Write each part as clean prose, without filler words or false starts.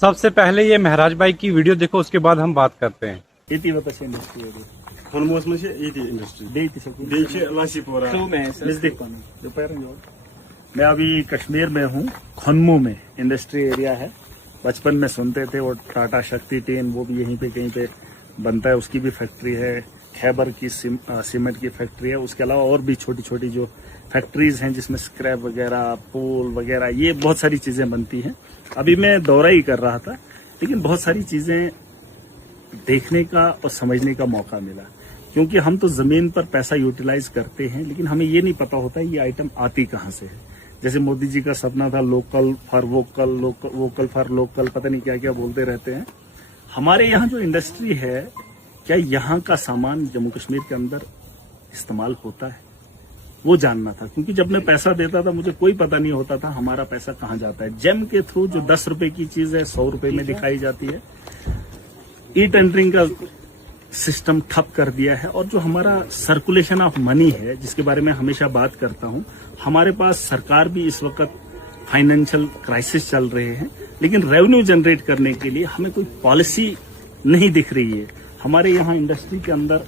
सबसे पहले ये महराज भाई की वीडियो देखो, उसके बाद हम बात करते हैं। मैं अभी कश्मीर में हूँ, खन्मू में इंडस्ट्री एरिया है। बचपन में सुनते थे, वो टाटा शक्ति टेन वो भी यहीं पे कहीं पे बनता है, उसकी भी फैक्ट्री है। खैबर की सीमेंट की फैक्ट्री है। उसके अलावा और भी छोटी छोटी जो फैक्ट्रीज हैं जिसमें स्क्रैप वगैरह, पोल वगैरह, ये बहुत सारी चीजें बनती हैं। अभी मैं दौरा ही कर रहा था, लेकिन बहुत सारी चीजें देखने का और समझने का मौका मिला। क्योंकि हम तो जमीन पर पैसा यूटिलाइज करते हैं, लेकिन हमें ये नहीं पता होता ये आइटम आती कहाँ से है। जैसे मोदी जी का सपना था local for vocal, vocal for local, पता नहीं क्या क्या बोलते रहते हैं। हमारे यहाँ जो इंडस्ट्री है, क्या यहाँ का सामान जम्मू कश्मीर के अंदर इस्तेमाल होता है, वो जानना था। क्योंकि जब मैं पैसा देता था, मुझे कोई पता नहीं होता था हमारा पैसा कहाँ जाता है। जेम के थ्रू जो 10 रुपए की चीज है 100 रुपए में दिखाई जाती है। ई टेंडरिंग का सिस्टम ठप कर दिया है। और जो हमारा सर्कुलेशन ऑफ मनी है, जिसके बारे में हमेशा बात करता हूं, हमारे पास सरकार भी इस वक्त फाइनेंशियल क्राइसिस चल रहे हैं, लेकिन रेवेन्यू जनरेट करने के लिए हमें कोई पॉलिसी नहीं दिख रही है। हमारे यहाँ इंडस्ट्री के अंदर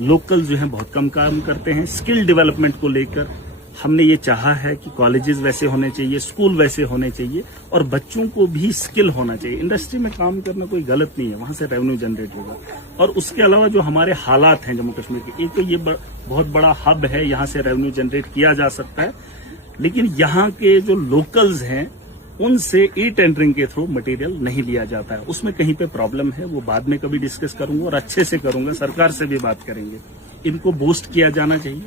लोकल जो है बहुत कम काम करते हैं। स्किल डेवलपमेंट को लेकर हमने ये चाहा है कि कॉलेजेस वैसे होने चाहिए, स्कूल वैसे होने चाहिए, और बच्चों को भी स्किल होना चाहिए। इंडस्ट्री में काम करना कोई गलत नहीं है, वहां से रेवेन्यू जनरेट होगा। और उसके अलावा जो हमारे हालात हैं जम्मू कश्मीर के, एक तो ये बहुत बड़ा हब है, यहाँ से रेवेन्यू जनरेट किया जा सकता है। लेकिन यहाँ के जो लोकल्स हैं, उनसे ई टेंडरिंग के थ्रू मटेरियल नहीं लिया जाता है। उसमें कहीं पे प्रॉब्लम है, वो बाद में कभी डिस्कस करूंगा और अच्छे से करूंगा। सरकार से भी बात करेंगे। इनको बूस्ट किया जाना चाहिए,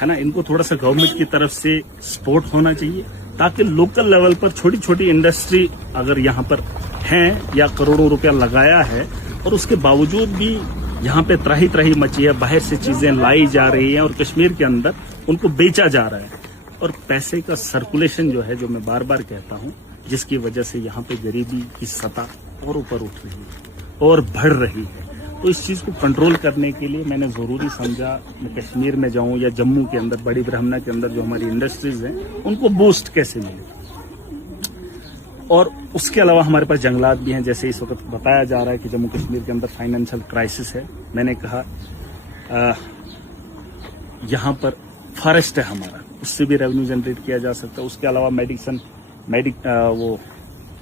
है ना। इनको थोड़ा सा गवर्नमेंट की तरफ से सपोर्ट होना चाहिए, ताकि लोकल लेवल पर छोटी छोटी इंडस्ट्री अगर यहाँ पर हैं या करोड़ों रुपया लगाया है, और उसके बावजूद भी यहाँ पे त्राही त्राही मची है, बाहर से चीजें लाई जा रही हैं और कश्मीर के अंदर उनको बेचा जा रहा है। और पैसे का सर्कुलेशन जो है, जो मैं बार बार कहता हूँ, जिसकी वजह से यहाँ पे गरीबी की सतह और ऊपर उठ रही है और बढ़ रही है। तो इस चीज को कंट्रोल करने के लिए मैंने जरूरी समझा मैं कश्मीर में जाऊं या जम्मू के अंदर, बड़ी ब्रह्मना के अंदर जो हमारी इंडस्ट्रीज हैं, उनको बूस्ट कैसे मिले। और उसके अलावा हमारे पास जंगलात भी हैं। जैसे इस वक्त बताया जा रहा है कि जम्मू कश्मीर के अंदर फाइनेंशियल क्राइसिस है। मैंने कहा यहाँ पर फॉरेस्ट है हमारा, उससे भी रेवेन्यू जनरेट किया जा सकता है। उसके अलावा वो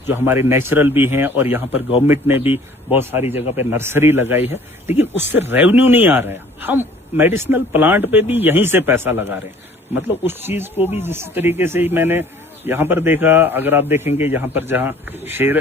जो हमारे नेचुरल भी हैं, और यहाँ पर गवर्नमेंट ने भी बहुत सारी जगह पे नर्सरी लगाई है, लेकिन उससे रेवेन्यू नहीं आ रहा है। हम मेडिसिनल प्लांट पे भी यहीं से पैसा लगा रहे हैं। मतलब उस चीज को भी जिस तरीके से मैंने यहाँ पर देखा, अगर आप देखेंगे यहाँ पर जहाँ शेर